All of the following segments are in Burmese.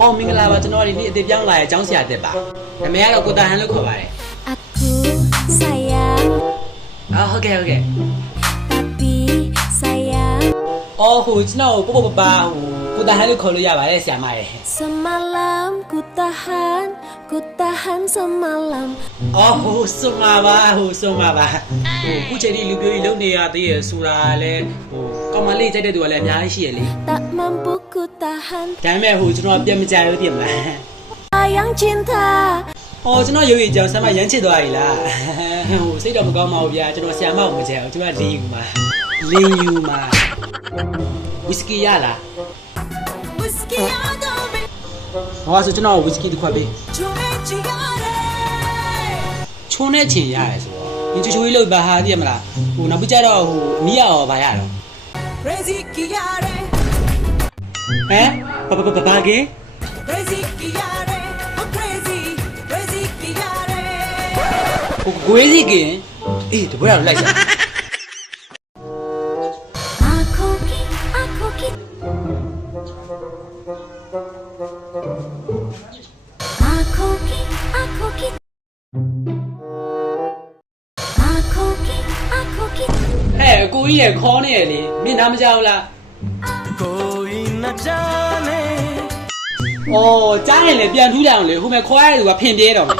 အော်မင်္ဂလာပါကျွန်တော်ဒီနေ့အသေးပြောင်းလာရဲ့အကြောင်းဆရာတက်ပါနာမည်ကတော့ကိုတာဟန်လို့ခေါ်ပါတယ် Aku sayang အော်ဟုတ်ကဲ့ tapi sayang အော်ဟိုကျွန်တော်ပို့ပို့ပါကိုတာဟန်လို့ခေါ်လို့ရပါတယ်ဆရာမရဲ့ Semalam ku tahan semalam အော်ဟိုစွန်ပါပါဟိုခုချိန်ဒီလူပြိုကြီးလုံနေရသေးရဆိုတာလဲဟိုကောင်မလေးကြိုက်တဲ့သူကလည်းအများကြီးရှိရလေ tak mampu ku tahan ဒါပေမဲ့ဟိုကျွန်တော်ပြန်မကြဘူးတည်မလား sayang cinta အော်ကျွန်တော်ရုပ်ရည်ကြောင်ဆရာမရမ်းချစ်သွားပြီလားဟိုစိတ်တော့မကောင်းပါဘူးဗျာကျွန်တော်ဆရာမကိုမကြဘူးကျွန်တော်လင်းယူမှာဝီစကီရလား Whiskey adore ဟောဆိုကျွန်တော်ဝီစကီတစ်ခွက်ပေး ချိုးနဲ့ချင်ရတယ်ဆိုတော့ဒီချိုးလေးလို့ဘာဟာသိရမလားဟိုနောက်ပြီးကြတော့ဟိုအနီးရောဘာရတော့ Crazy kiare ဟမ်ဘာကဲ Crazy kiare oh crazy kiare ဟိုဂွေးစီကင်အေးတပွဲတော့လိုက်စား Aku kiဟဲ့ကိုကြီးရခေါ်နေရလေမင်းနားမကြောက်လား कोई न जाने အော်ကြားရင်လေပြန်ထူးကြအောင်လေဟိုမဲ့ခေါ်ရတဲ့သူကဖင်ပြေးတော့မယ်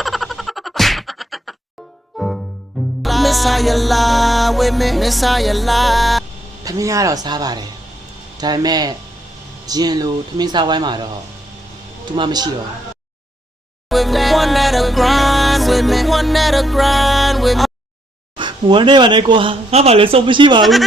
Messiah lie with me Messiah lie သမီးကတော့စားပါတယ်ဒါပေမဲ့ရင်လိုသမီးစားဝိုင်းမှာတော့သူမှမရှိတော့ with me one that'll grind with me one that'll grind with me ဝမ်းနေပါနဲ့ကွာငါမှလည်းစုံမရှိပါဘူး